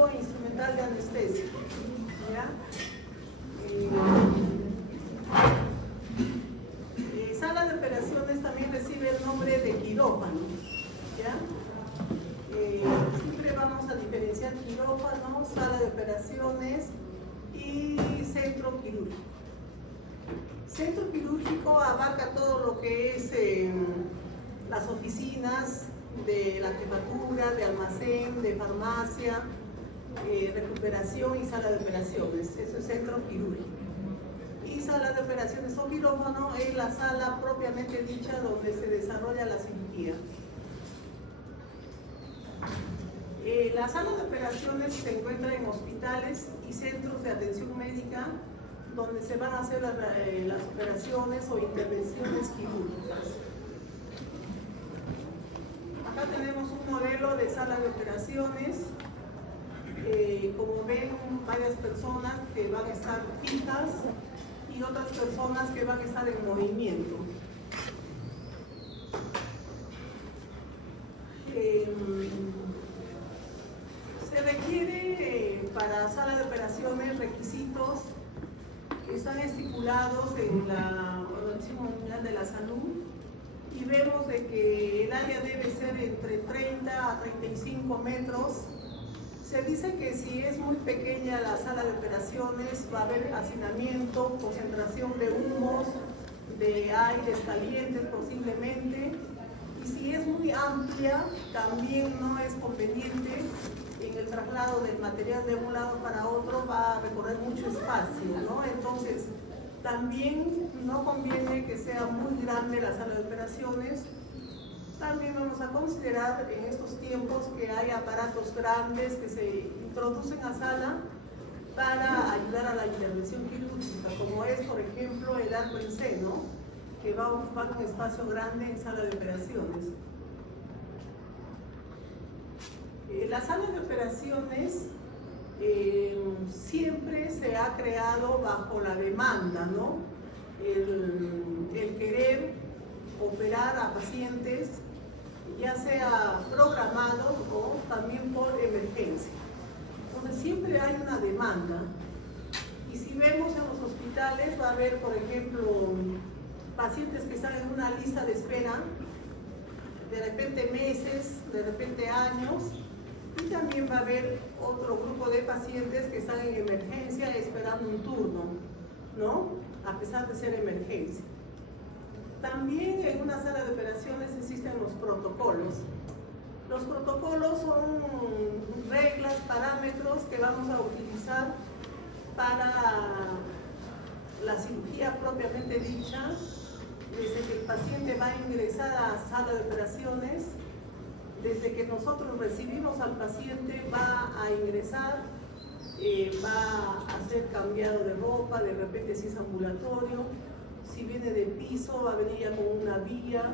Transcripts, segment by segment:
equipo instrumental de anestesia. ¿Ya? Sala de operaciones también recibe el nombre de quirófano. ¿Ya? Siempre vamos a diferenciar quirófano, sala de operaciones y centro quirúrgico. Centro quirúrgico abarca todo lo que es las oficinas de la jefatura, de almacén, de farmacia, recuperación y sala de operaciones. Eso es centro quirúrgico. Y sala de operaciones o quirófano es la sala propiamente dicha donde se desarrolla la cirugía. La sala de operaciones se encuentra en hospitales y centros de atención médica donde se van a hacer las operaciones o intervenciones quirúrgicas. Acá tenemos un modelo de sala de operaciones. Como ven, varias personas que van a estar fijas y otras personas que van a estar en movimiento. Se requiere para sala de operaciones requisitos que están estipulados en la Organización Mundial de la Salud y vemos de que el área debe ser entre 30 a 35 metros. Se dice que si es muy pequeña la sala de operaciones va a haber hacinamiento, concentración de humos, de aires calientes posiblemente. Y si es muy amplia, también no es conveniente en el traslado del material de un lado para otro, va a recorrer mucho espacio, ¿no? Entonces, también no conviene que sea muy grande la sala de operaciones. También vamos a considerar en estos tiempos que hay aparatos grandes que se introducen a sala para ayudar a la intervención quirúrgica, como es, por ejemplo, el arco en seno, que va a ocupar un espacio grande en sala de operaciones. La sala de operaciones siempre se ha creado bajo la demanda, ¿no? El querer operar a pacientes, ya sea programado o también por emergencia. Entonces siempre hay una demanda. Y si vemos en los hospitales va a haber, por ejemplo, pacientes que están en una lista de espera, de repente meses, de repente años, y también va a haber otro grupo de pacientes que están en emergencia esperando un turno, ¿no? A pesar de ser emergencia. También en una sala de operaciones existen los protocolos. Los protocolos son reglas, parámetros que vamos a utilizar para la cirugía propiamente dicha, desde que el paciente va a ingresar a la sala de operaciones, desde que nosotros recibimos al paciente, va a ingresar, va a ser cambiado de ropa, de repente si es ambulatorio, si viene de piso va a venir ya con una vía,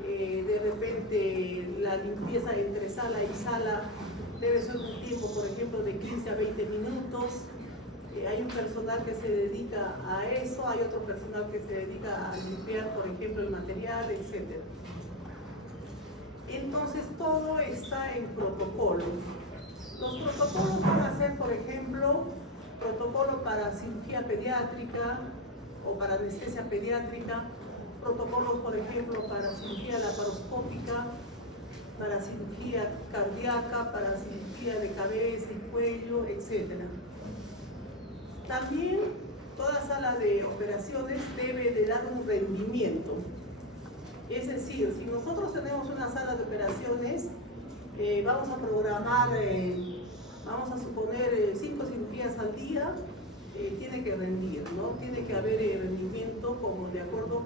de repente la limpieza entre sala y sala debe ser un tiempo, por ejemplo, de 15 a 20 minutos. Hay un personal que se dedica a eso, hay otro personal que se dedica a limpiar, por ejemplo, el material, etc. Entonces, todo está en protocolos. Los protocolos van a ser, por ejemplo, protocolo para cirugía pediátrica o para anestesia pediátrica, protocolos, por ejemplo, para cirugía laparoscópica, para cirugía cardíaca, para cirugía de cabeza y cuello, etc. También toda sala de operaciones debe de dar un rendimiento. Es decir, si nosotros tenemos una sala de operaciones, vamos a programar, vamos a suponer 5 cirugías al día, tiene que rendir, ¿no? Tiene que haber rendimiento como de acuerdo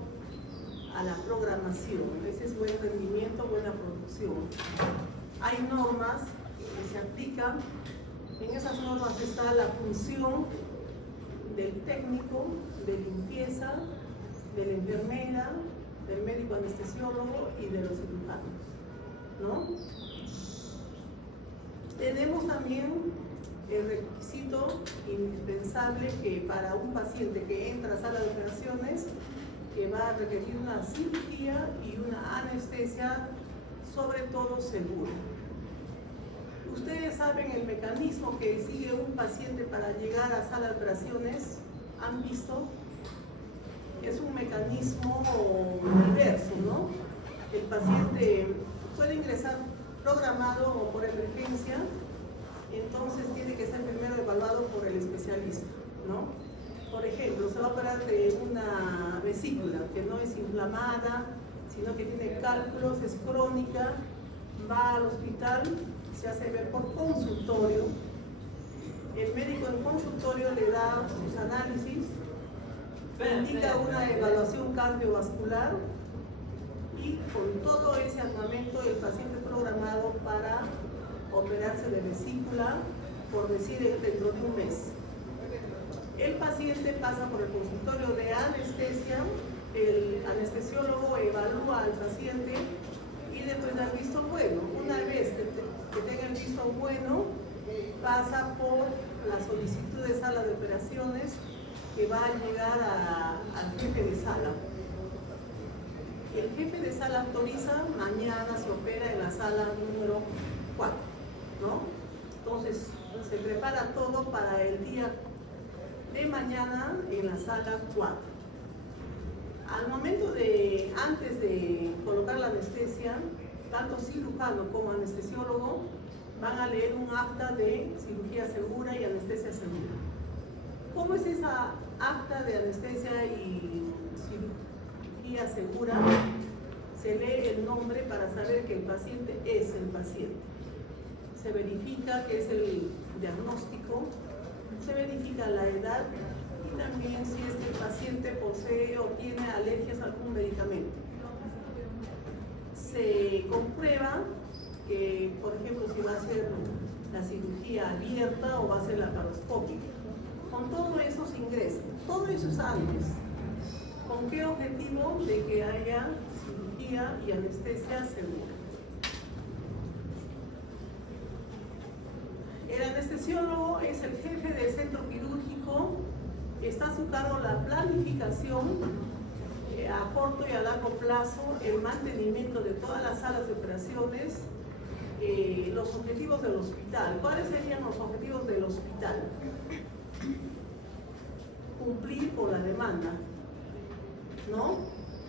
a la programación. Ese es buen rendimiento, buena producción. Hay normas que se aplican. En esas normas está la función del técnico, de limpieza, de la enfermera, del médico anestesiólogo y de los cirujanos, ¿no? Tenemos también el requisito indispensable que para un paciente que entra a sala de operaciones, que va a requerir una cirugía y una anestesia, sobre todo segura. Ustedes saben saben el mecanismo que sigue un paciente para llegar a sala de operaciones, ¿han visto? Es un mecanismo diverso, ¿no? El paciente puede ingresar programado o por emergencia, entonces tiene que ser primero evaluado por el especialista, ¿no? Por ejemplo, se va a operar de una vesícula que no es inflamada, sino que tiene cálculos, es crónica, va al hospital, se hace ver por consultorio, el médico en consultorio le da sus análisis, indica una evaluación cardiovascular y con todo ese armamento el paciente es programado para operarse de vesícula, por decir, dentro de un mes. El paciente pasa por el consultorio de anestesia, el anestesiólogo evalúa al paciente y después del visto bueno. Una vez que tenga el visto bueno, pasa por la solicitud de sala de operaciones que va a llegar al jefe de sala. El jefe de sala autoriza, mañana se opera en la sala número 4, ¿no? Entonces, se prepara todo para el día de mañana en la sala 4. Al momento antes de colocar la anestesia, tanto cirujano como anestesiólogo van a leer un acta de cirugía segura y anestesia segura. ¿Cómo es esa acta de anestesia y cirugía segura? Se lee el nombre para saber que el paciente es el paciente. Se verifica que es el diagnóstico, se verifica la edad y también si es que el paciente posee o tiene alergias a algún medicamento. Se comprueba que, por ejemplo, si va a ser la cirugía abierta o va a ser laparoscópica. Con todo eso se ingresa, todo eso es antes. ¿Con qué objetivo? De que haya cirugía y anestesia segura. El anestesiólogo es el jefe del centro quirúrgico, está a su cargo la planificación a corto y a largo plazo, el mantenimiento de todas las salas de operaciones, los objetivos del hospital. ¿Cuáles serían los objetivos del hospital? Cumplir con la demanda, ¿no?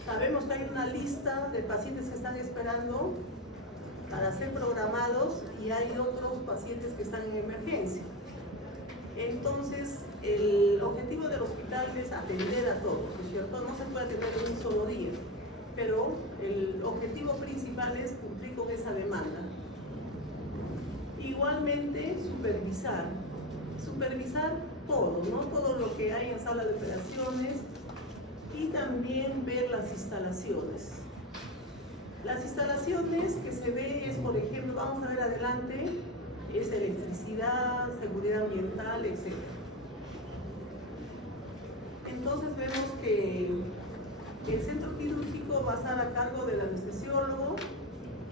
Sabemos que hay una lista de pacientes que están esperando para ser programados y hay otros pacientes que están en emergencia. Entonces, el objetivo del hospital es atender a todos, ¿no es cierto? No se puede atender en un solo día, pero el objetivo principal es cumplir con esa demanda. Igualmente, supervisar todo, ¿no? Todo lo que hay en sala de operaciones y también ver las instalaciones. Las instalaciones que se ve es, por ejemplo, vamos a ver adelante, es electricidad, seguridad ambiental, etc. Entonces vemos que el centro quirúrgico va a estar a cargo del anestesiólogo,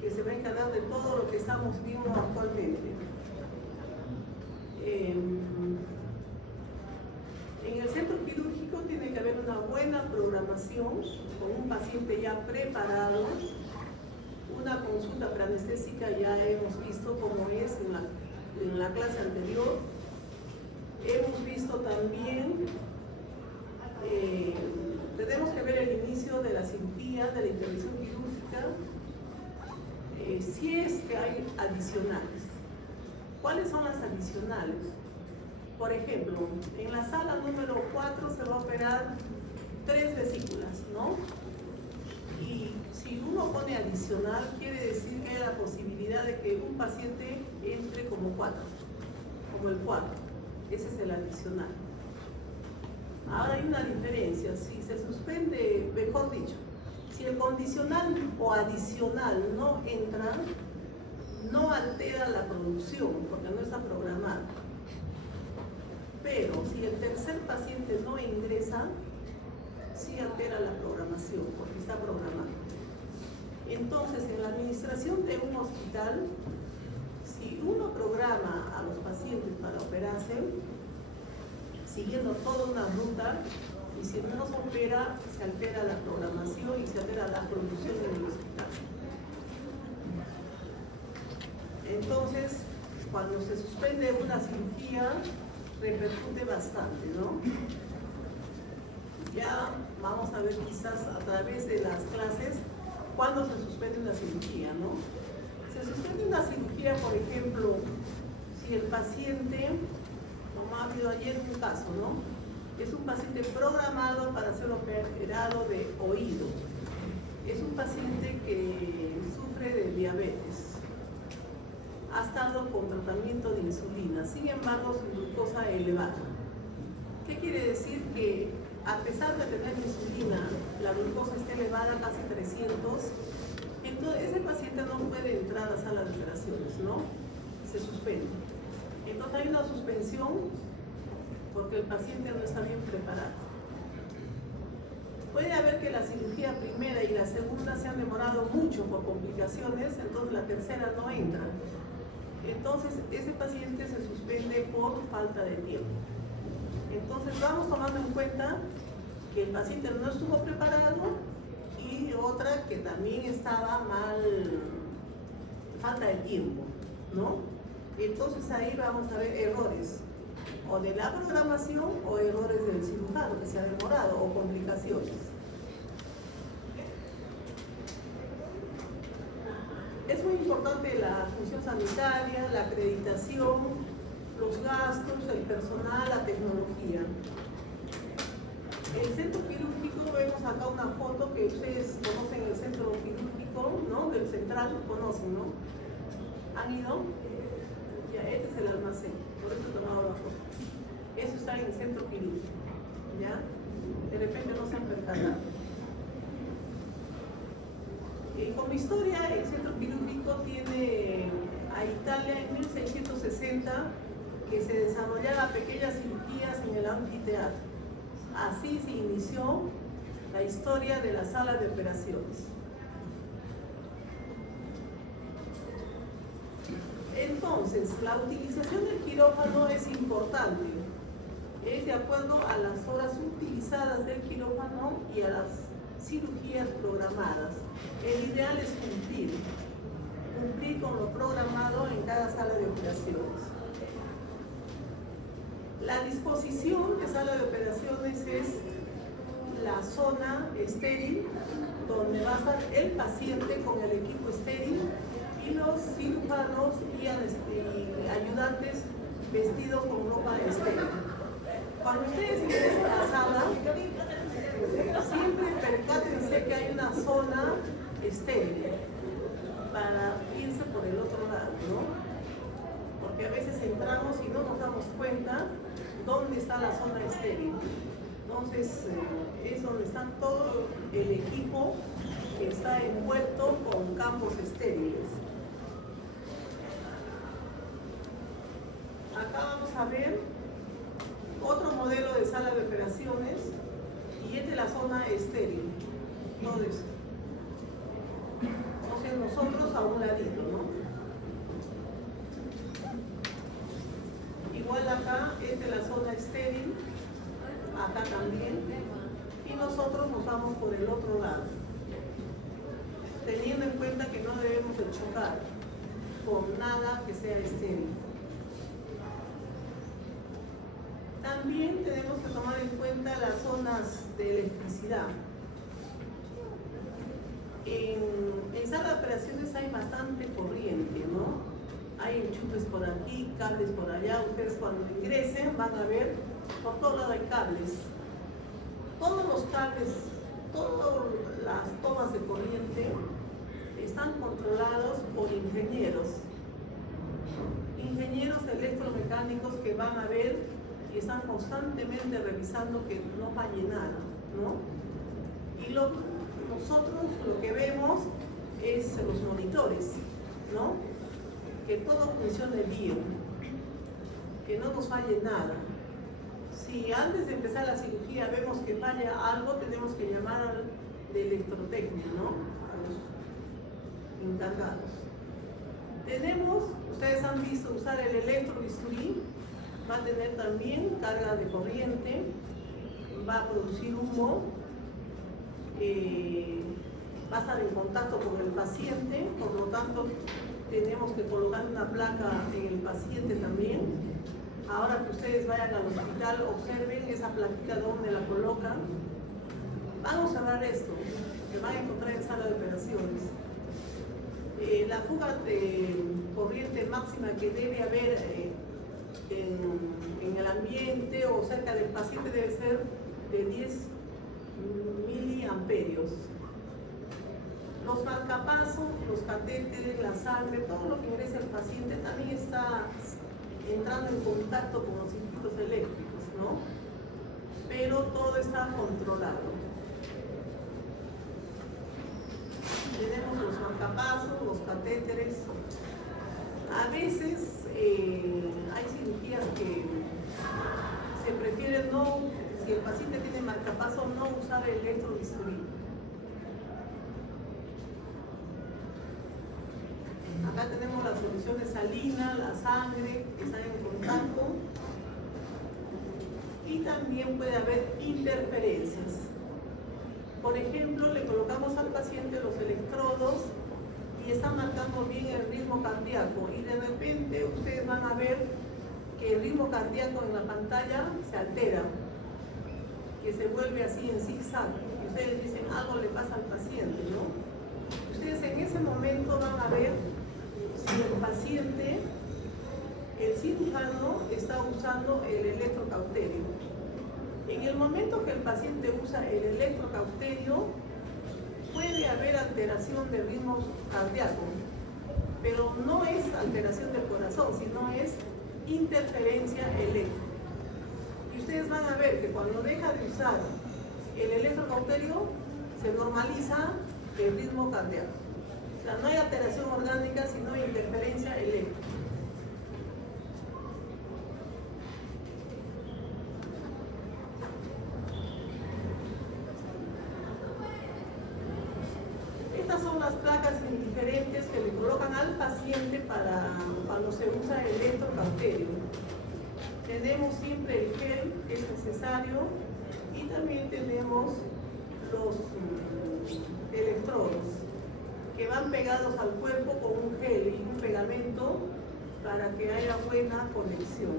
que se va a encargar de todo lo que estamos viendo actualmente. En el centro quirúrgico tiene que haber una buena programación con un paciente ya preparado. Una consulta preanestésica ya hemos visto cómo es en la clase anterior. Hemos visto también, tenemos que ver el inicio de la cirugía, de la intervención quirúrgica, si es que hay adicionales. ¿Cuáles son las adicionales? Por ejemplo, en la sala número 4 se va a operar 3 vesículas, ¿no? Y si uno pone adicional, quiere decir que hay la posibilidad de que un paciente entre como 4, como el 4. Ese es el adicional. Ahora hay una diferencia. Si se suspende, mejor dicho, si el condicional o adicional no entra, no altera la producción, porque no está programado. Pero si el tercer paciente no ingresa, sí altera la programación, porque está programado. Entonces, en la administración de un hospital, si uno programa a los pacientes para operarse, siguiendo toda una ruta, y si no se opera, se altera la programación y se altera la producción en el hospital. Entonces, cuando se suspende una cirugía repercute bastante, ¿no? Ya vamos a ver quizás a través de las clases cuándo se suspende una cirugía, ¿no? Se suspende una cirugía, por ejemplo, si el paciente, como ha habido ayer un caso, ¿no? Es un paciente programado para ser operado de oído. Es un paciente que sufre de diabetes. Ha estado con tratamiento de insulina, sin embargo su glucosa elevada. ¿Qué quiere decir? Que a pesar de tener insulina, la glucosa está elevada casi 300, entonces ese paciente no puede entrar a sala de operaciones, ¿no? Se suspende. Entonces hay una suspensión porque el paciente no está bien preparado. Puede haber que la cirugía primera y la segunda se han demorado mucho por complicaciones, entonces la tercera no entra. Entonces ese paciente se suspende por falta de tiempo. Entonces vamos tomando en cuenta que el paciente no estuvo preparado y otra que también estaba mal, falta de tiempo, ¿no? Entonces ahí vamos a ver errores o de la programación o errores del cirujano que se ha demorado o complicaciones. Es muy importante la función sanitaria, la acreditación, los gastos, el personal, la tecnología. El centro quirúrgico, vemos acá una foto que ustedes conocen, el centro quirúrgico, ¿no? Del central, conocen, ¿no? ¿Han ido? Ya, este es el almacén, por eso he tomado la foto. Eso está en el centro quirúrgico, ¿ya? De repente no se han percatado. Como historia, el centro quirúrgico tiene a Italia en 1660 que se desarrollaba pequeñas cirugías en el anfiteatro. Así se inició la historia de la sala de operaciones. Entonces, la utilización del quirófano es importante. Es de acuerdo a las horas utilizadas del quirófano y a las cirugías programadas. El ideal es cumplir con lo programado en cada sala de operaciones. La disposición de sala de operaciones es la zona estéril, donde va a estar el paciente con el equipo estéril y los cirujanos y ayudantes vestidos con ropa estéril. Cuando ustedes ingresen a la sala, siempre percátense que hay una zona estéril para irse por el otro lado, ¿no? Porque a veces entramos y no nos damos cuenta dónde está la zona estéril. Entonces, es donde está todo el equipo que está envuelto con campos estériles. Acá vamos a ver otro modelo de sala de operaciones y esta es la zona estéril. Todo eso. Entonces nosotros a un ladito, ¿no? Igual acá, esta es la zona estéril, acá también, y nosotros nos vamos por el otro lado, teniendo en cuenta que no debemos de chocar con nada que sea estéril. También tenemos que tomar en cuenta las zonas de electricidad. En sala de operaciones hay bastante corriente, ¿no? Hay enchufes por aquí, cables por allá. Ustedes cuando ingresen van a ver, por todo lado hay cables. Todos los cables, todas las tomas de corriente están controlados por ingenieros. Ingenieros electromecánicos que van a ver y están constantemente revisando que no falle nada, ¿no? Y nosotros lo que vemos es los monitores, ¿no? Que todo funcione bien, que no nos falle nada. Si antes de empezar la cirugía vemos que falla algo, tenemos que llamar al de electrotecnia, ¿no? A los encargados. Ustedes han visto usar el electrobisturí, va a tener también carga de corriente, va a producir humo, va a estar en contacto con el paciente, por lo tanto tenemos que colocar una placa en el paciente también. Ahora que ustedes vayan al hospital, observen esa plaquita donde la colocan. Van a observar esto, que van a encontrar en sala de operaciones. La fuga de corriente máxima que debe haber en el ambiente o cerca del paciente debe ser de 10 miliamperios. Los marcapasos, los catéteres, la sangre, todo lo que ingresa el paciente también está entrando en contacto con los circuitos eléctricos, ¿no? Pero todo está controlado. Tenemos los marcapasos, los catéteres. A veces hay cirugías que se prefiere no, si el paciente tiene marcapaso, no usar el electrobisturí. Acá tenemos la solución de salina, la sangre que está en contacto, y también puede haber interferencias. Por ejemplo, le colocamos al paciente los electrodos y está marcando bien el ritmo cardíaco, y de repente ustedes van a ver que el ritmo cardíaco en la pantalla se altera, que se vuelve así en zigzag, y ustedes dicen algo le pasa al paciente, ¿no? Ustedes en ese momento van a ver si el paciente, el cirujano está usando el electrocauterio. En el momento que el paciente usa el electrocauterio, puede haber alteración del ritmo cardíaco, pero no es alteración del corazón, sino es interferencia eléctrica. Y ustedes van a ver que cuando deja de usar el electrocauterio, se normaliza el ritmo cardíaco. O sea, no hay alteración orgánica, sino interferencia eléctrica. Estas son las placas indiferentes que le colocan al paciente para cuando se usa el electrocauterio. Tenemos siempre el gel, que es necesario, y también tenemos los electrodos, que van pegados al cuerpo con un gel y un pegamento para que haya buena conexión.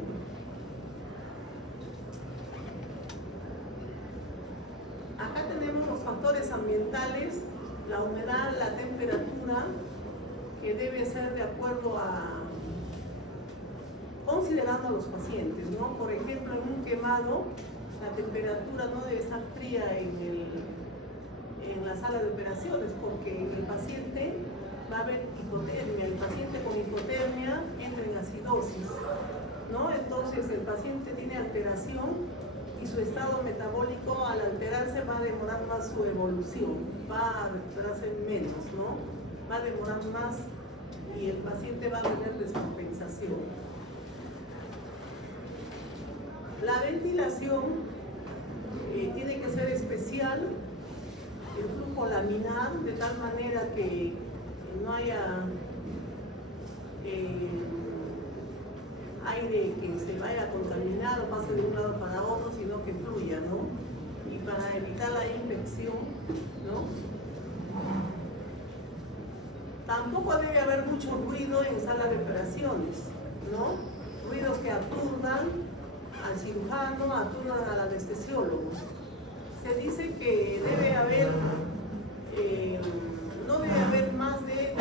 Acá tenemos los factores ambientales, la humedad, la temperatura, que debe ser de acuerdo a, considerando a los pacientes, ¿no? Por ejemplo, en un quemado, la temperatura no debe estar fría en la sala de operaciones, porque en el paciente va a haber hipotermia. El paciente con hipotermia entra en acidosis, ¿no? Entonces el paciente tiene alteración y su estado metabólico, al alterarse, va a demorar más su evolución, va a recuperarse menos, ¿no? Va a demorar más y el paciente va a tener descompensación. La ventilación tiene que ser especial, el flujo laminar, de tal manera que no haya aire que se vaya a contaminar o pase de un lado para otro, sino que fluya, ¿no? Y para evitar la infección, ¿no? Tampoco debe haber mucho ruido en sala de operaciones, ¿no? Ruidos que aturdan al cirujano, aturdan al anestesiólogo. Se dice que debe haber, no debe haber más de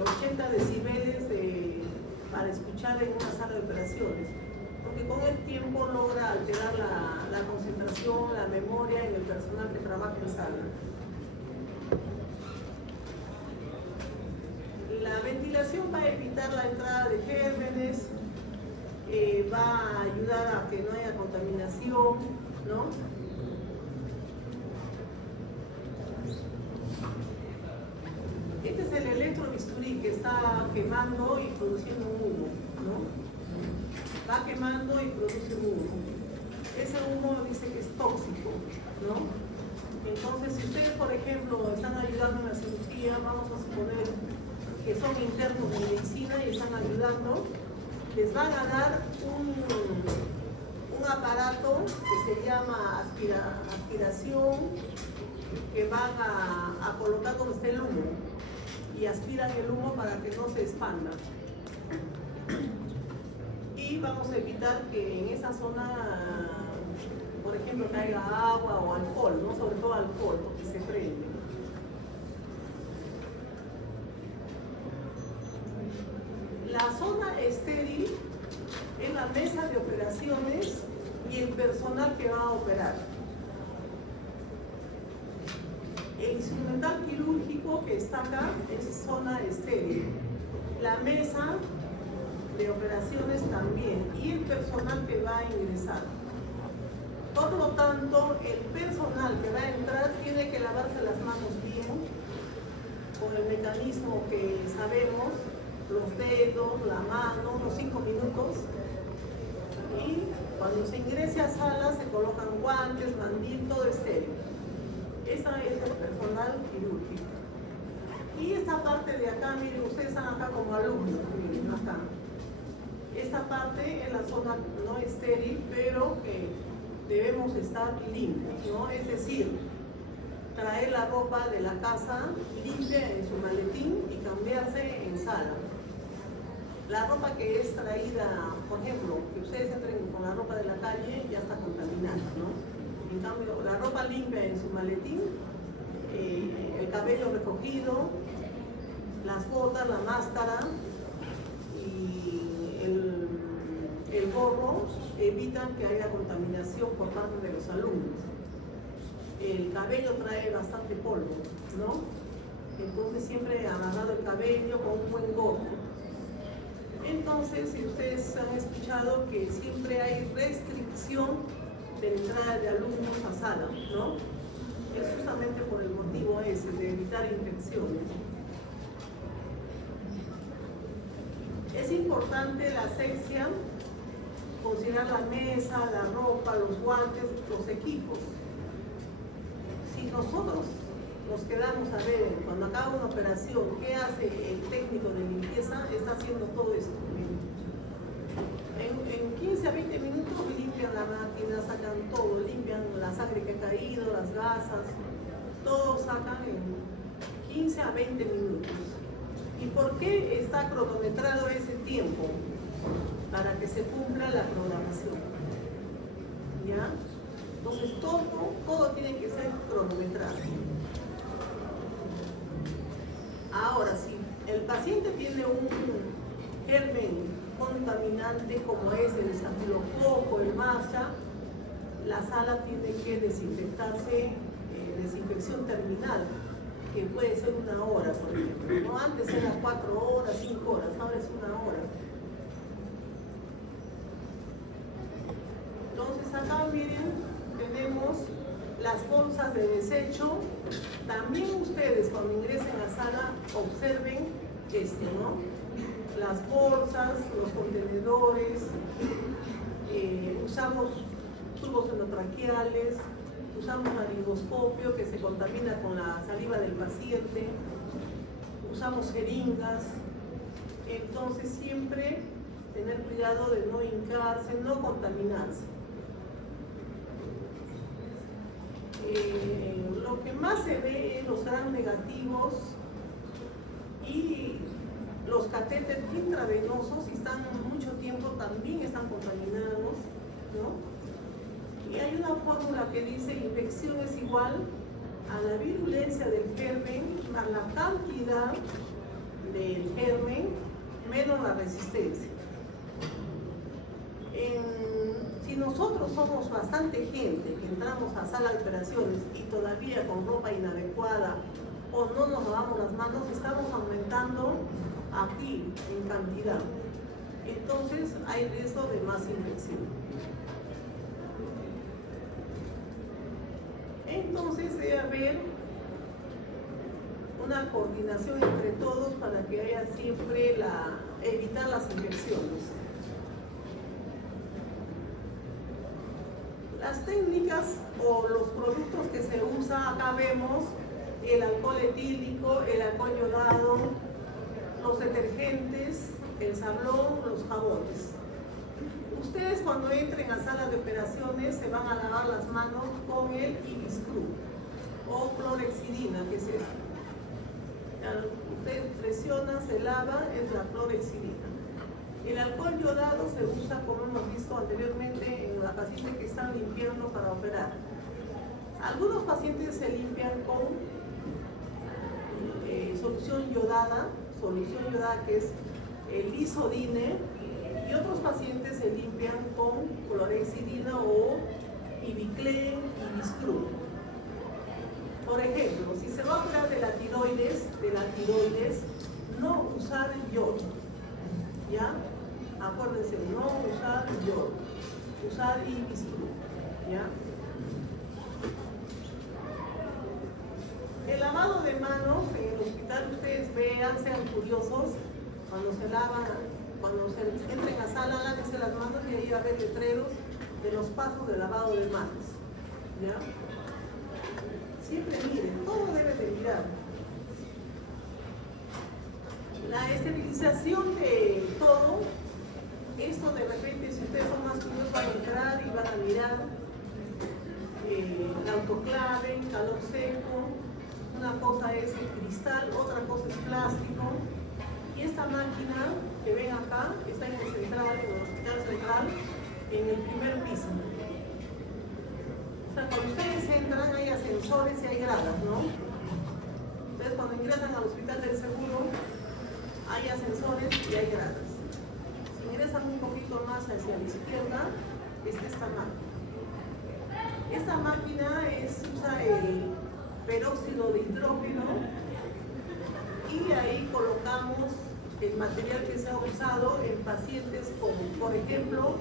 80 decibeles para escuchar en una sala de operaciones, porque con el tiempo logra alterar la concentración, la memoria en el personal que trabaja en sala. La ventilación va a evitar la entrada de gérmenes, va a ayudar a que no haya contaminación, ¿no? Este es el electrobisturí que está quemando y produciendo un humo, ¿no? Va quemando y produce un humo. Ese humo dice que es tóxico, ¿no? Entonces, si ustedes, por ejemplo, están ayudando en la cirugía, vamos a suponer que son internos de medicina y están ayudando, les van a dar un aparato que se llama aspiración, que van a colocar donde esté el humo. y aspiran el humo para que no se expanda. Y vamos a evitar que en esa zona, por ejemplo, caiga agua o alcohol, ¿no? Sobre todo alcohol, porque se prende. La zona estéril es la mesa de operaciones y el personal que va a operar. El instrumental quirúrgico que está acá es zona estéril. La mesa de operaciones también y el personal que va a ingresar. Por lo tanto, el personal que va a entrar tiene que lavarse las manos bien con el mecanismo que sabemos, los dedos, la mano, los 5 minutos. Y cuando se ingrese a sala se colocan guantes, mandil, todo estéril. Esa es el personal quirúrgico. Y esta parte de acá, miren, ustedes están acá como alumnos, miren, acá. Esta parte es la zona no estéril, pero que debemos estar limpios, ¿no? Es decir, traer la ropa de la casa limpia en su maletín y cambiarse en sala. La ropa que es traída, por ejemplo, que ustedes entren con la ropa de la calle, ya está contaminada, ¿no? En cambio, la ropa limpia en su maletín, el cabello recogido, las botas, la máscara y el gorro evitan que haya contaminación por parte de los alumnos. El cabello trae bastante polvo, ¿no? Entonces siempre amarrado el cabello con un buen gorro. Entonces, si ustedes han escuchado que siempre hay restricción de entrada de alumnos a sala, ¿no? Es justamente por el motivo ese, de evitar infecciones. Es importante la asepsia, considerar la mesa, la ropa, los guantes, los equipos. Si nosotros nos quedamos a ver, cuando acaba una operación, ¿qué hace el técnico de limpieza? Está haciendo todo esto. En 15 a 20 minutos limpian la máquina, sacan todo, limpian la sangre que ha caído, las gasas, todo sacan en 15 a 20 minutos. ¿Y por qué está cronometrado ese tiempo? Para que se cumpla la programación. ¿Ya? Entonces todo tiene que ser cronometrado. Ahora, si el paciente tiene un germen contaminante como es el estafilococo, el MRSA, la sala tiene que desinfectarse, desinfección terminal, que puede ser 1 hora, por ejemplo, ¿no? Antes era 4 horas, 5 horas, ahora es 1 hora. Entonces acá miren, tenemos las bolsas de desecho. También ustedes cuando ingresen a sala observen esto, ¿no? Las bolsas, los contenedores, usamos tubos endotraqueales, usamos laringoscopio que se contamina con la saliva del paciente, usamos jeringas. Entonces siempre tener cuidado de no hincarse, no contaminarse. Lo que más se ve es los gram negativos y los catéteres intravenosos, si están mucho tiempo también están contaminados, ¿no? Y hay una fórmula que dice infección es igual a la virulencia del germen más la cantidad del germen menos la resistencia. Si nosotros somos bastante gente que entramos a sala de operaciones y todavía con ropa inadecuada o no nos lavamos las manos, estamos aumentando aquí en cantidad. Entonces hay riesgo de más infección. Entonces debe haber una coordinación entre todos para que haya siempre evitar las infecciones. Las técnicas o los productos que se usan, acá vemos el alcohol etílico, el alcohol iodado, los detergentes, el sablón, los jabones. Ustedes cuando entren a sala de operaciones se van a lavar las manos con el Ibiscru o clorexidina, que es esto. Usted presiona, se lava, es la clorhexidina. El alcohol yodado se usa, como hemos visto anteriormente, en la paciente que están limpiando para operar. Algunos pacientes se limpian con solución yodada que es el isodine, y otros pacientes se limpian con clorhexidina o ibiclen y biscrut. Por ejemplo, si se va a operar de la tiroides, no usar yodo, ¿ya? Acuérdense, no usar yodo, usar ibiscrut, ¿ya? El lavado de manos en el hospital, ustedes vean, sean curiosos, cuando se lavan, cuando se entren a sala, lávense las manos y ahí va a haber letreros de los pasos de lavado de manos, ¿ya? Siempre miren, todo debe de mirar. La esterilización de todo, esto de repente, si ustedes son más curiosos, van a entrar y van a mirar el autoclave, calor seco. Una cosa es el cristal, otra cosa es plástico. Y esta máquina que ven acá está en el central, en el hospital central, en el primer piso. O sea, cuando ustedes entran hay ascensores y hay gradas, ¿no? Entonces cuando ingresan al hospital del seguro hay ascensores y hay gradas. Si ingresan un poquito más hacia la izquierda, está esta máquina. Esta máquina usa el peróxido de hidrógeno y ahí colocamos el material que se ha usado en pacientes como, por ejemplo,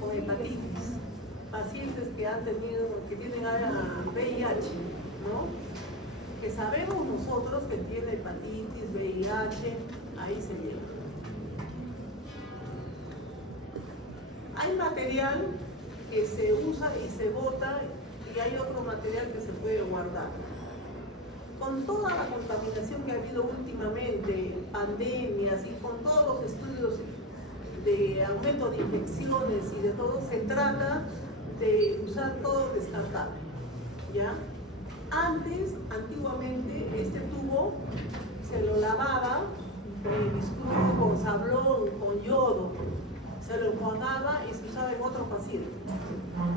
con hepatitis, pacientes que tienen VIH, ¿no? Que sabemos nosotros que tiene hepatitis, VIH, ahí se lleva. Hay material que se usa y se bota y hay otro material que se puede guardar. Con toda la contaminación que ha habido últimamente, pandemias y con todos los estudios de aumento de infecciones y de todo, se trata de usar todo descartable, ¿ya? Antiguamente, este tubo se lo lavaba con biscrut, con sablón, con yodo, se lo enjuagaba y se usaba en otro paciente.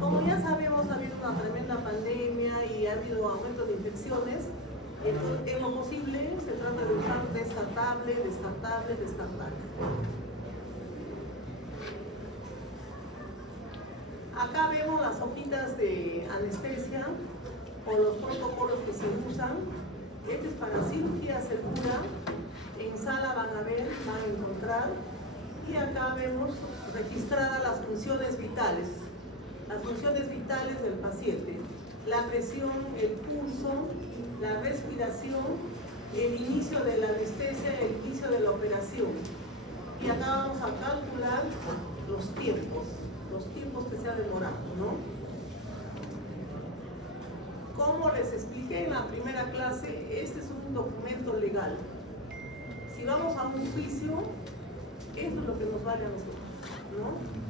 Como ya sabemos, ha habido una tremenda pandemia y ha habido aumento de infecciones. Entonces, en lo posible, se trata de usar descartable. Acá vemos las hojitas de anestesia o los protocolos que se usan. Este es para cirugía segura. En sala van a encontrar. Y acá vemos registradas las funciones vitales. Las funciones vitales del paciente. La presión, el pulso, la respiración, el inicio de la anestesia, el inicio de la operación. Y acá vamos a calcular los tiempos que se ha demorado, ¿no? Como les expliqué en la primera clase, este es un documento legal. Si vamos a un juicio, esto es lo que nos vale a nosotros, ¿no?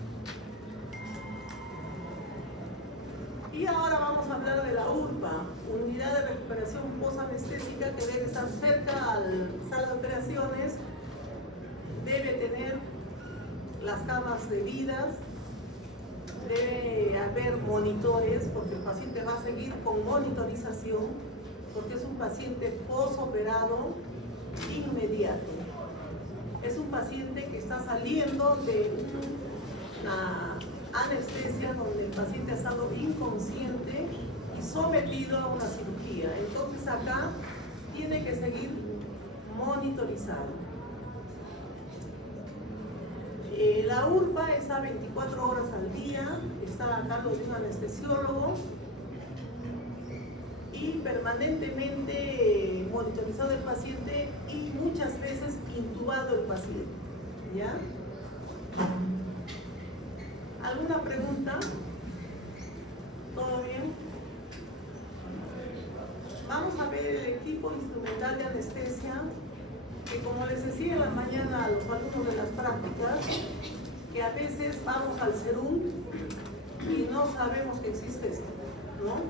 Y ahora vamos a hablar de la URPA, Unidad de Recuperación Post-Anestésica, que debe estar cerca a la sala de operaciones, debe tener las camas debidas, debe haber monitores, porque el paciente va a seguir con monitorización, porque es un paciente postoperado inmediato. Es un paciente que está saliendo de una anestesia donde el paciente ha estado inconsciente y sometido a una cirugía. Entonces acá tiene que seguir monitorizado. La URPA está 24 horas al día, está a cargo de un anestesiólogo y permanentemente monitorizado el paciente y muchas veces intubado el paciente, ¿ya? ¿Alguna pregunta? ¿Todo bien? Vamos a ver el equipo instrumental de anestesia, que como les decía en la mañana a los alumnos de las prácticas, que a veces vamos al CERUM y no sabemos que existe esto, ¿no?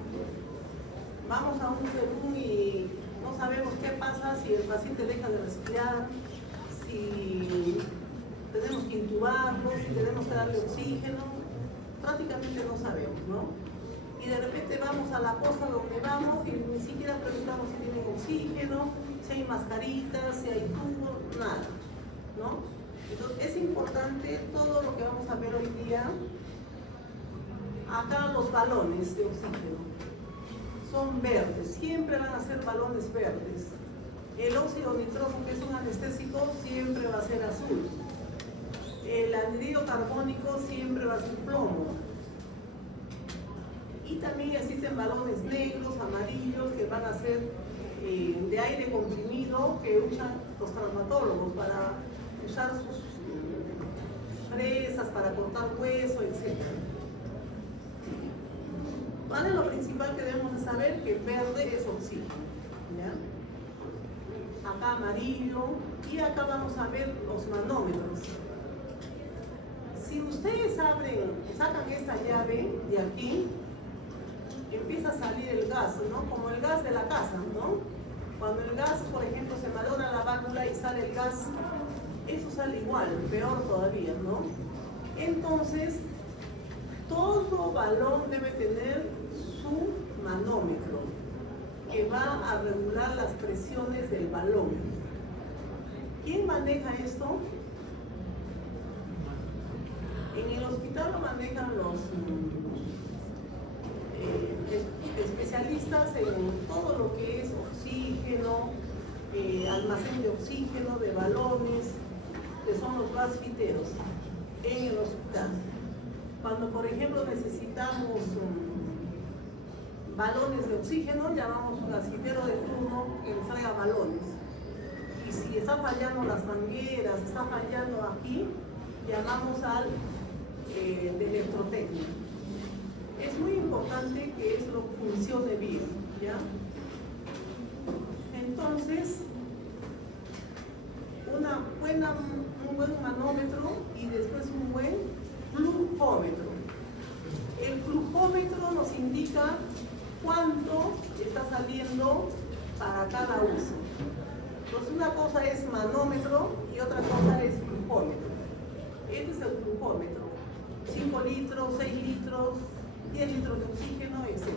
Vamos a un CERUM y No sabemos qué pasa si el paciente deja de respirar, si tenemos que intubarlo, si tenemos que darle oxígeno, prácticamente no sabemos, ¿no? Y de repente vamos a la posta donde vamos y ni siquiera preguntamos si tienen oxígeno, si hay mascaritas, si hay tubo, nada, ¿no? Entonces es importante todo lo que vamos a ver hoy día. Acá los balones de oxígeno son verdes, siempre van a ser balones verdes. El óxido nitroso, que es un anestésico, siempre va a ser azul. El anhídrido carbónico siempre va a ser plomo. Y también existen balones negros, amarillos, que van a ser de aire comprimido, que usan los traumatólogos para usar sus fresas, para cortar hueso, etc. ¿Vale? Lo principal que debemos de saber que el verde es oxígeno, ¿ya? Acá amarillo, y acá vamos a ver los manómetros. Si ustedes sacan esta llave de aquí, empieza a salir el gas, ¿no? Como el gas de la casa, ¿no? Cuando el gas, por ejemplo, se malora la válvula y sale el gas, eso sale igual, peor todavía, ¿no? Entonces, todo balón debe tener su manómetro, que va a regular las presiones del balón. ¿Quién maneja esto? En el hospital lo manejan los especialistas en todo lo que es oxígeno, almacén de oxígeno, de balones, que son los gasfiteros en el hospital. Cuando, por ejemplo, necesitamos balones de oxígeno, llamamos un gasfitero de turno que nos traiga balones. Y si está fallando las mangueras, está fallando aquí, llamamos al de electrotecnia. Es muy importante que esto funcione bien, ¿ya? Entonces, un buen manómetro y después un buen flujómetro. El flujómetro nos indica cuánto está saliendo para cada uso. Entonces, una cosa es manómetro y otra cosa es flujómetro. Este es el flujómetro. 5 litros, 6 litros, 10 litros de oxígeno, etc.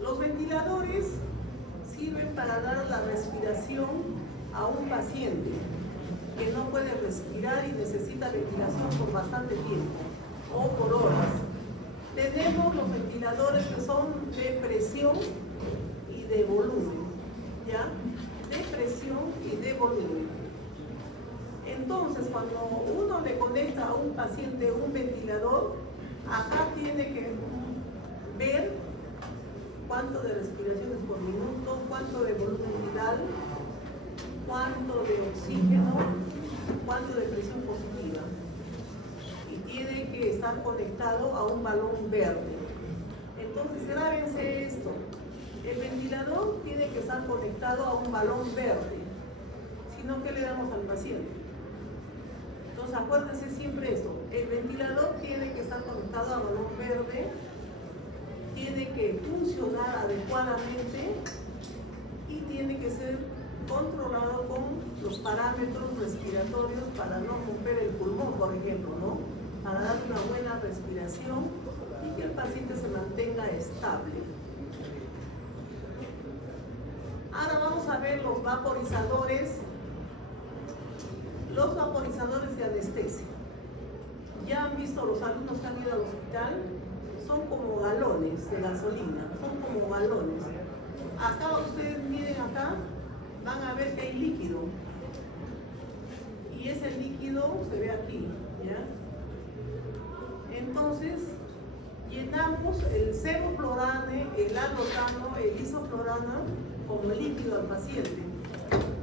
Los ventiladores sirven para dar la respiración a un paciente que no puede respirar y necesita ventilación por bastante tiempo o por horas. Tenemos los ventiladores que son de presión y de volumen, ¿ya? De presión y de volumen. Entonces, cuando uno le conecta a un paciente un ventilador, acá tiene que ver cuánto de respiraciones por minuto, cuánto de volumen vital, cuánto de oxígeno, cuánto de presión positiva. Y tiene que estar conectado a un balón verde. Entonces, grábense esto. El ventilador tiene que estar conectado a un balón verde. Si no, ¿qué le damos al paciente? Entonces, acuérdense siempre esto. El ventilador tiene que estar conectado a balón verde, tiene que funcionar adecuadamente y tiene que ser controlado con los parámetros respiratorios para no romper el pulmón, por ejemplo, ¿no? Para dar una buena respiración y que el paciente se mantenga estable. Ahora vamos a ver los vaporizadores. Los vaporizadores de anestesia. Ya han visto los alumnos que han ido al hospital, son como galones de gasolina, son como galones. Acá ustedes miren acá, van a ver que hay líquido. Y ese líquido se ve aquí, ¿ya? Entonces, llenamos el sevoflurane, el alotano, el isoflurano como líquido al paciente.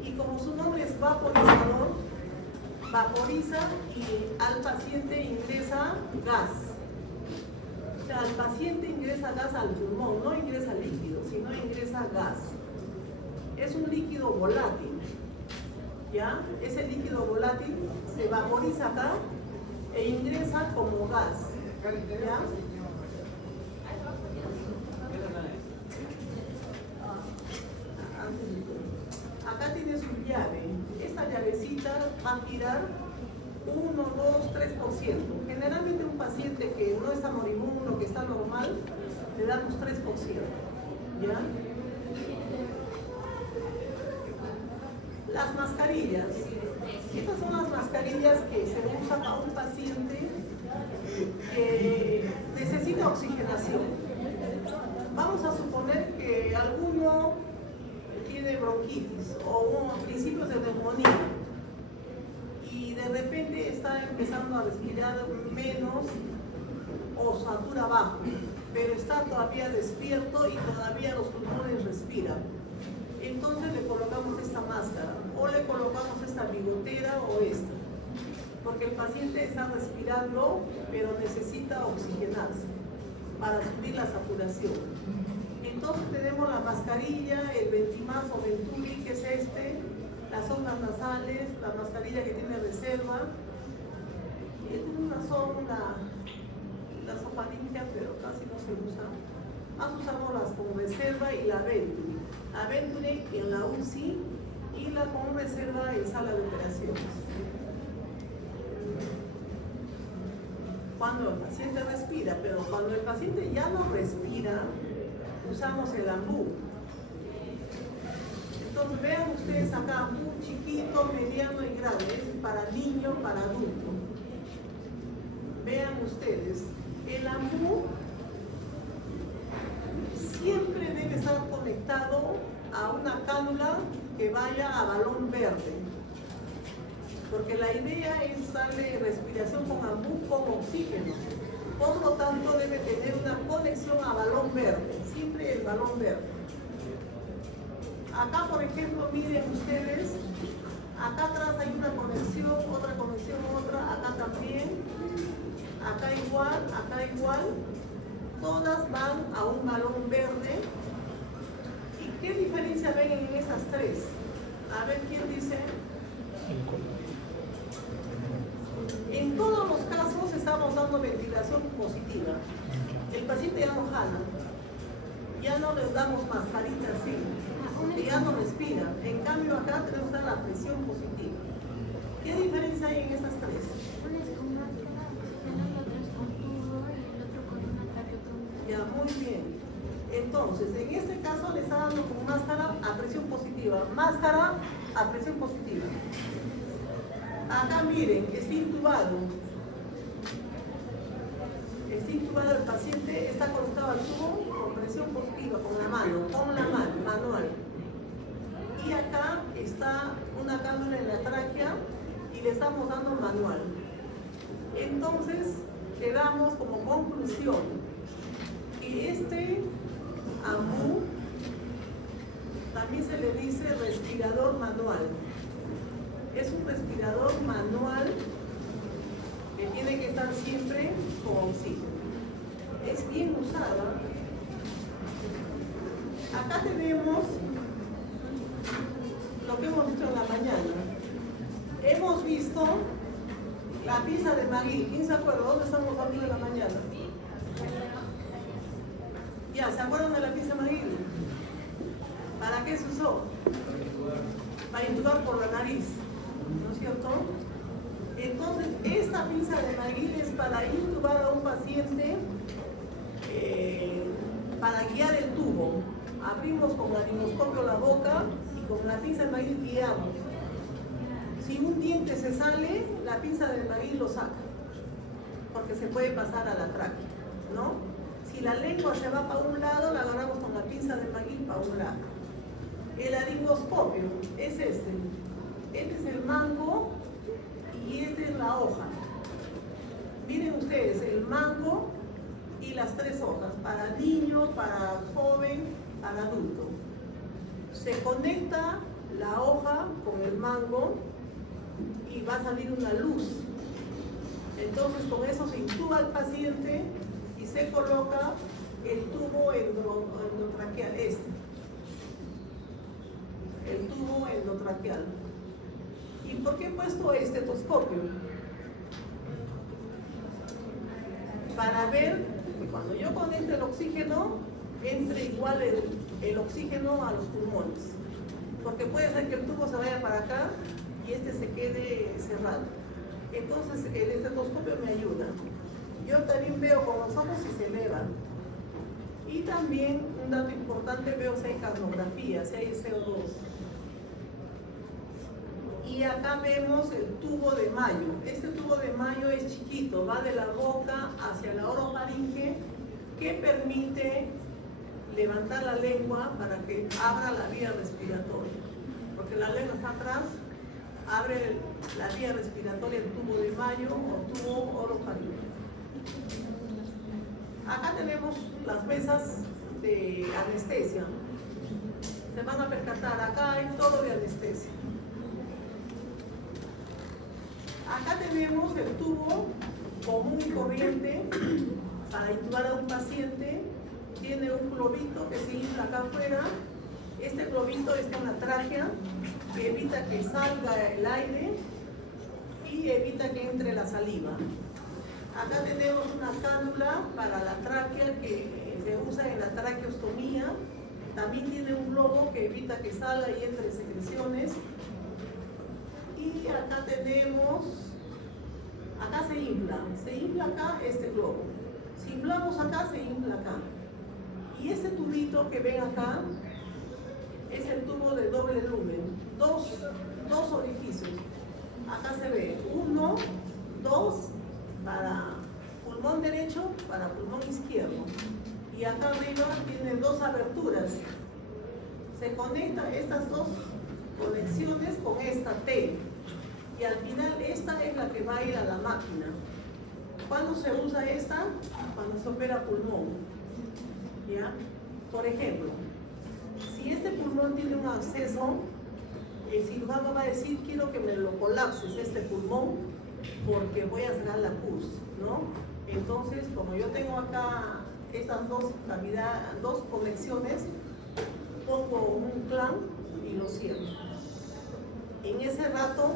Y como su nombre es vaporizador, vaporiza y al paciente ingresa gas. O sea, al paciente ingresa gas al pulmón, no ingresa líquido, sino ingresa gas. Es un líquido volátil, ¿ya? Ese líquido volátil se vaporiza acá e ingresa como gas, ¿ya? va a aspirar 1, 2, 3%. Generalmente un paciente que no está moribundo, que está normal, le damos 3%. ¿Ya? Las mascarillas. Estas son las mascarillas que se usan a un paciente que necesita oxigenación. Vamos a suponer que alguno tiene bronquitis o principios de neumonía y de repente está empezando a respirar menos o satura bajo, pero está todavía despierto y todavía los pulmones respiran. Entonces le colocamos esta máscara o le colocamos esta bigotera o esta, porque el paciente está respirando pero necesita oxigenarse para subir la saturación. Entonces tenemos la mascarilla, el Ventimás o Venturi, que es las ondas nasales, la mascarilla que tiene reserva, una sonda, la soparingia, pero casi no se usa. Más usamos las con reserva y la Venturi. La Venturi en la UCI y la con reserva en sala de operaciones. Cuando el paciente respira, pero cuando el paciente ya no respira, usamos el AMBU. Entonces vean ustedes acá, AMBU chiquito, mediano y grande, es para niño, para adulto. Vean ustedes, el AMBU siempre debe estar conectado a una cánula que vaya a balón verde, porque la idea es darle respiración con AMBU con oxígeno. Por lo tanto, debe tener una conexión a balón verde, siempre el balón verde. Acá, por ejemplo, miren ustedes, acá atrás hay una conexión, otra, acá también, acá igual. Todas van a un balón verde. ¿Y qué diferencia ven en esas tres? A ver, ¿quién dice? En todos los casos estamos dando ventilación positiva. El paciente ya no jala, ya no les damos mascarita así, porque ya no respira. En cambio acá tenemos que dar la presión positiva. ¿Qué diferencia hay en estas tres? Uno es con máscara, el otro es con tubo y el otro con una traqueotomía. Ya, muy bien. Entonces, en este caso le está dando con máscara a presión positiva. Máscara a presión positiva. Acá miren, está intubado. Está intubado el paciente, está conectado al tubo con presión positiva, con la mano, manual. Y acá está una cánula en la tráquea y le estamos dando manual. Entonces, quedamos como conclusión que este AMBU también se le dice respirador manual. Es un respirador manual que tiene que estar siempre con oxígeno. Es bien usada. Acá tenemos lo que hemos visto en la mañana. Hemos visto la pizza de Magui. ¿Quién se acuerda? ¿Dónde estamos hablando de la mañana? Ya, ¿se acuerdan de la pizza de Magui? ¿Para qué se usó? Para intubar por la nariz, ¿no es cierto? Entonces, esta pinza de Magui es para intubar a un paciente para guiar el tubo. Abrimos con el laringoscopio la boca y con la pinza de Magui guiamos. Si un diente se sale, la pinza de Magui lo saca, porque se puede pasar a la tráquea, ¿no? Si la lengua se va para un lado, la agarramos con la pinza de Magui para un lado. El laringoscopio es este. Este es el mango y esta es la hoja. Miren ustedes, el mango y las tres hojas, para niño, para joven, para adulto. Se conecta la hoja con el mango y va a salir una luz. Entonces con eso se intuba al paciente y se coloca el tubo endotraqueal, el tubo endotraqueal. ¿Y por qué he puesto estetoscopio? Para ver que cuando yo conecte el oxígeno, entre igual el oxígeno a los pulmones. Porque puede ser que el tubo se vaya para acá y y este se quede cerrado. Entonces el estetoscopio me ayuda. Yo también veo con los ojos si se eleva. Y también un dato importante, veo si hay carnografía, si hay CO2. Y acá vemos el tubo de Mayo. Este tubo de Mayo es chiquito, va de la boca hacia la orofaringe, que permite levantar la lengua para que abra la vía respiratoria. Porque la lengua está atrás, abre la vía respiratoria, el tubo de Mayo o tubo orofaringe. Acá tenemos las mesas de anestesia. Se van a percatar, acá hay todo de anestesia. Acá tenemos el tubo común y corriente para intubar a un paciente. Tiene un globito que se infla acá afuera. Este globito está en la tráquea, que evita que salga el aire y evita que entre la saliva. Acá tenemos una cánula para la tráquea que se usa en la traqueostomía. También tiene un globo que evita que salga y entre secreciones. Y acá tenemos, acá se infla acá este globo. Si inflamos acá, se infla acá. Y este tubito que ven acá es el tubo de doble lumen, dos orificios. Acá se ve 1, 2, para pulmón derecho, para pulmón izquierdo. Y acá arriba tiene 2 aberturas. Se conectan estas 2 conexiones con esta T. Y al final esta es la que va a ir a la máquina. ¿Cuándo se usa esta? Cuando se opera pulmón. ¿Ya? Por ejemplo, si este pulmón tiene un absceso, el cirujano va a decir, quiero que me lo colapses este pulmón porque voy a sacar la pus, ¿no? Entonces, como yo tengo acá estas 2 conexiones, pongo un clamp y lo cierro. En ese rato,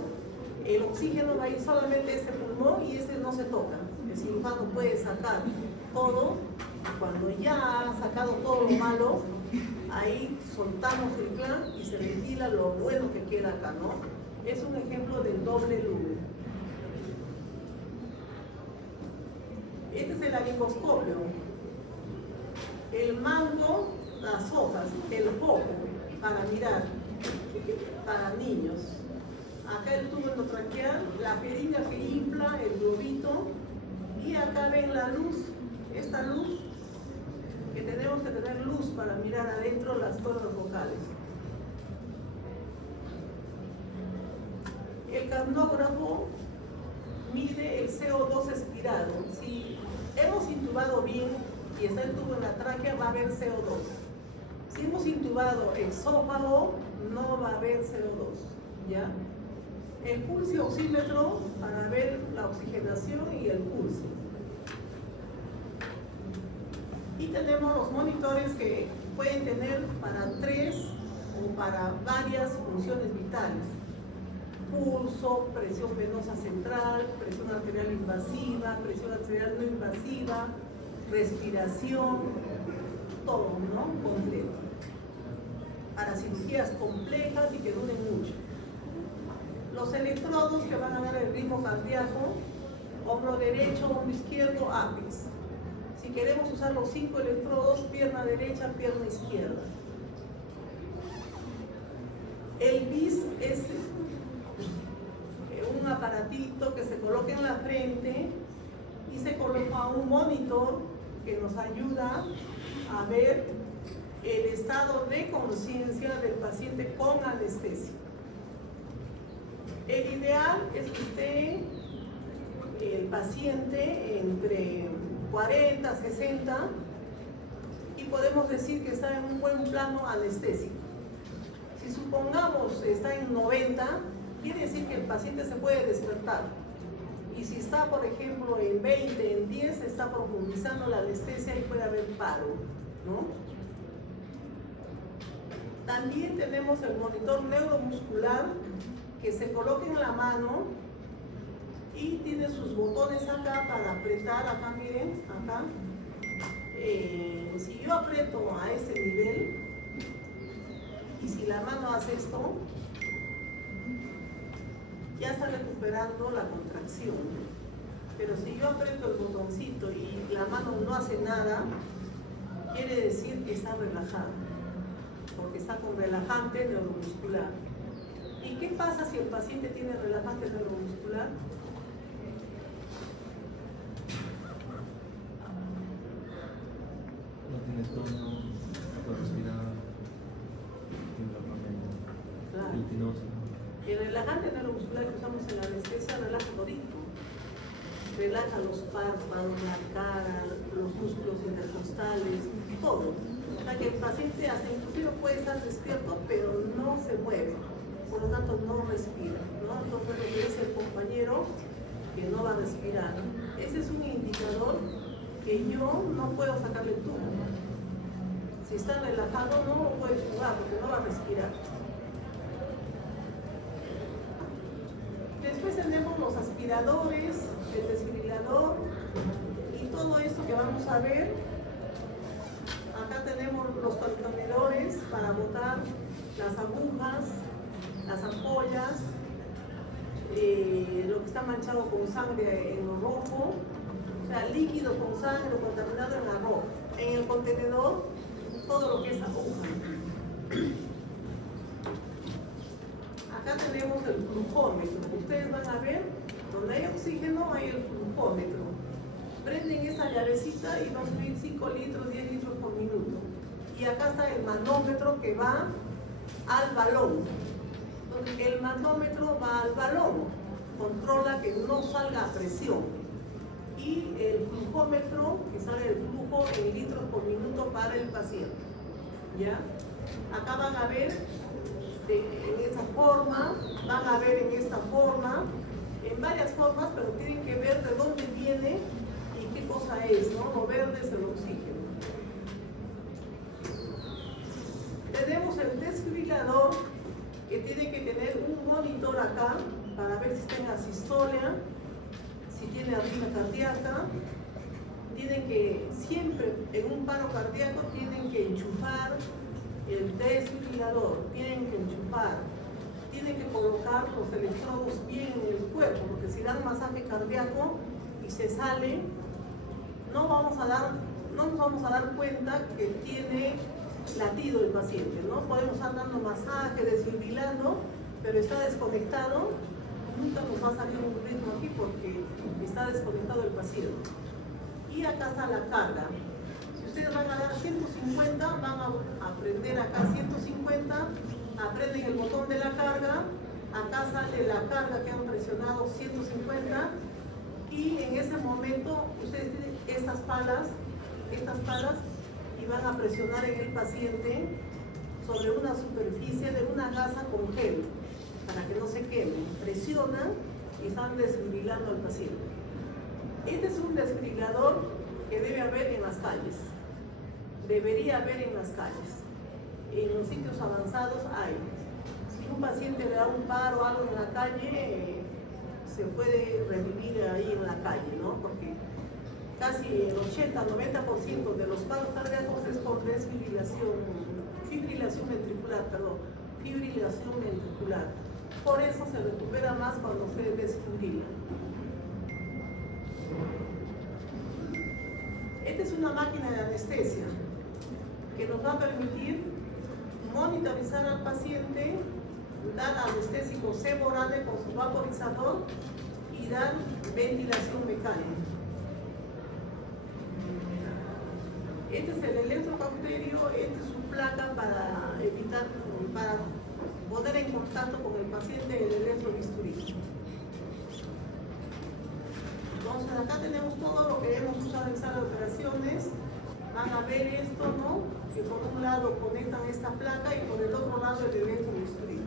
el oxígeno va a ir solamente a este pulmón y este no se toca. El cirujano puede sacar todo. Cuando ya ha sacado todo lo malo, ahí soltamos el clamp y se ventila lo bueno que queda acá, ¿no? Es un ejemplo del doble lumen. Este es el laringoscopio. El mango, las hojas, el foco para mirar, para niños. Acá el tubo endotraqueal, la jeringa que infla, el globito. Y acá ven la luz, esta luz, que tenemos que tener luz para mirar adentro las cuerdas vocales. El carnógrafo mide el CO2 expirado. Si hemos intubado bien y está el tubo en la tráquea, va a haber CO2. Si hemos intubado esófago, no va a haber CO2, ¿ya? El pulso oxímetro para ver la oxigenación y el pulso. Y tenemos los monitores que pueden tener para 3 o para varias funciones vitales. Pulso, presión venosa central, presión arterial invasiva, presión arterial no invasiva, respiración, todo, ¿no? Completo. Para cirugías complejas y que duren mucho. Los electrodos que van a dar el ritmo cardíaco, hombro derecho, hombro izquierdo, ápice. Si queremos usar los 5 electrodos, pierna derecha, pierna izquierda. El BIS es un aparatito que se coloca en la frente y se coloca un monitor que nos ayuda a ver el estado de conciencia del paciente con anestesia. El ideal es que esté el paciente entre 40, 60 y podemos decir que está en un buen plano anestésico. Si supongamos está en 90, quiere decir que el paciente se puede despertar. Y si está, por ejemplo, en 20, en 10, está profundizando la anestesia y puede haber paro, ¿no? También tenemos el monitor neuromuscular que se coloca en la mano y tiene sus botones acá para apretar, acá miren, acá. Si yo aprieto a este nivel y si la mano hace esto, ya está recuperando la contracción. Pero si yo aprieto el botoncito y la mano no hace nada, quiere decir que está relajada, porque está con relajante neuromuscular. ¿Y qué pasa si el paciente tiene relajante neuromuscular? No tiene tono, no puede respirar, tiene la mano glutinosa. El relajante neuromuscular que usamos en la anestesia relaja todito. Relaja los párpados, la cara, los músculos intercostales, todo. O sea que el paciente hasta inclusive puede estar despierto, pero no se mueve. Por lo tanto, no respira, ¿no? Entonces, lo que dice el compañero que no va a respirar. Ese es un indicador que yo no puedo sacarle el tubo. Si está relajado, no lo puede jugar porque no va a respirar. Después tenemos los aspiradores, el desfibrilador y todo esto que vamos a ver. Acá tenemos los contenedores para botar las agujas, las ampollas, lo que está manchado con sangre en lo rojo, o sea, líquido con sangre o contaminado en la roja. En el contenedor, todo lo que es aguja. Acá tenemos el flujómetro. Ustedes van a ver, donde hay oxígeno hay el flujómetro. Prenden esa llavecita y va a subir 5 litros, 10 litros por minuto. Y acá está el manómetro que va al balón. Entonces, el manómetro va al balón, controla que no salga a presión. Y el flujómetro, que sale el flujo en litros por minuto para el paciente. ¿Ya? Acá van a ver en esa forma, van a ver en esta forma, en varias formas, pero tienen que ver de dónde viene y qué cosa es, ¿no? Lo verde es el oxígeno. Tenemos el desfibrilador, que tiene que tener un monitor acá para ver si está en asistolia, si tiene arritmia cardíaca. Tienen que, siempre en un paro cardíaco, tienen que enchufar el desfibrilador, tienen que enchufar, tienen que colocar los electrodos bien en el cuerpo, porque si dan masaje cardíaco y se sale, no nos vamos a dar cuenta que tiene latido el paciente, ¿no? Podemos estar dando masaje, desfibrilando, pero está desconectado, nunca nos va a salir un ritmo aquí porque está desconectado el paciente. Y acá está la carga. Si ustedes van a dar 150, van a prender acá 150, aprenden el botón de la carga, acá sale la carga que han presionado 150 y en ese momento ustedes tienen estas palas y van a presionar en el paciente sobre una superficie de una gasa con gel para que no se queme. Presionan y están desfibrilando al paciente. Este es un desfibrilador que debe haber en las calles. Debería haber en las calles. En los sitios avanzados hay. Si un paciente le da un paro o algo en la calle, se puede revivir ahí en la calle, ¿no? Porque casi el 80-90% de los paros cardíacos es por fibrilación ventricular. Por eso se recupera más cuando se desfibrila. Esta es una máquina de anestesia que nos va a permitir monitorizar al paciente, dar anestésico seborrheic con su vaporizador y dar ventilación mecánica. Este es el electrocauterio, esta es su placa para poner en contacto con el paciente el electrobisturí. Entonces acá tenemos todo lo que hemos usado en sala de operaciones. Van a ver esto, ¿no? Que por un lado conectan esta placa y por el otro lado el electrobisturí.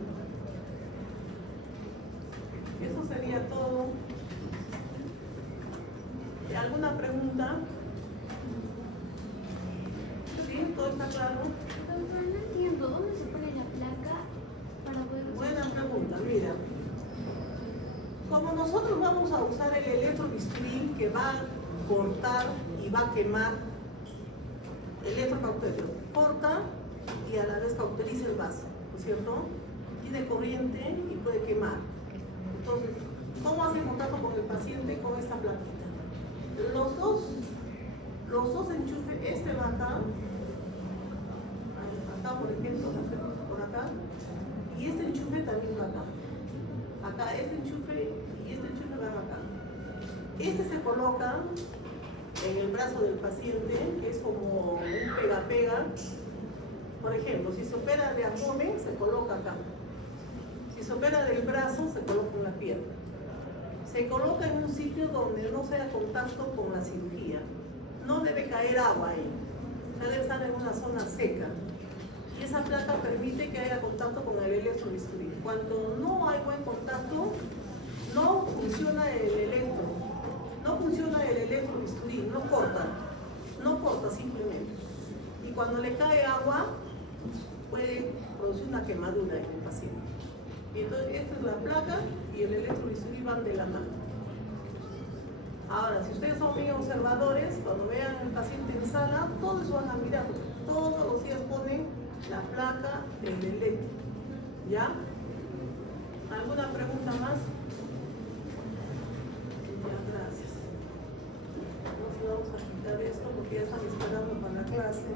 Eso sería todo. ¿Alguna pregunta? ¿Sí? ¿Todo está claro? Doctor, no entiendo. ¿Dónde se pone la placa para poder usar? Buena pregunta, mira. Como nosotros vamos a usar el electrobisturí que va a cortar y va a quemar, el electrocauterio corta y a la vez cauteriza el vaso, ¿no es cierto? Tiene corriente y puede quemar. Entonces, ¿cómo hacen contacto con el paciente con esta plaquita? Los dos enchufes, este va acá, por ejemplo, por acá, y este enchufe también va acá. Acá este enchufe y este enchufe van acá. Este se coloca en el brazo del paciente, que es como un pega-pega. Por ejemplo, si se opera de abdomen, se coloca acá. Si se opera del brazo, se coloca en la pierna. Se coloca en un sitio donde no sea contacto con la cirugía. No debe caer agua ahí. O sea, debe estar en una zona seca. Y esa placa permite que haya contacto con el electrobisturí. Cuando no hay buen contacto, no funciona el electro. No funciona el electrobisturí, no corta simplemente. Y cuando le cae agua, puede producir una quemadura en el paciente. Y entonces esta es la placa y el electrobisturí van de la mano. Ahora, si ustedes son bien observadores, cuando vean al paciente en sala, todos van a mirar, todos los días ponen la placa del electro. ¿Ya? ¿Alguna pregunta más? Ya, gracias. Entonces vamos a quitar esto porque ya están esperando para la clase.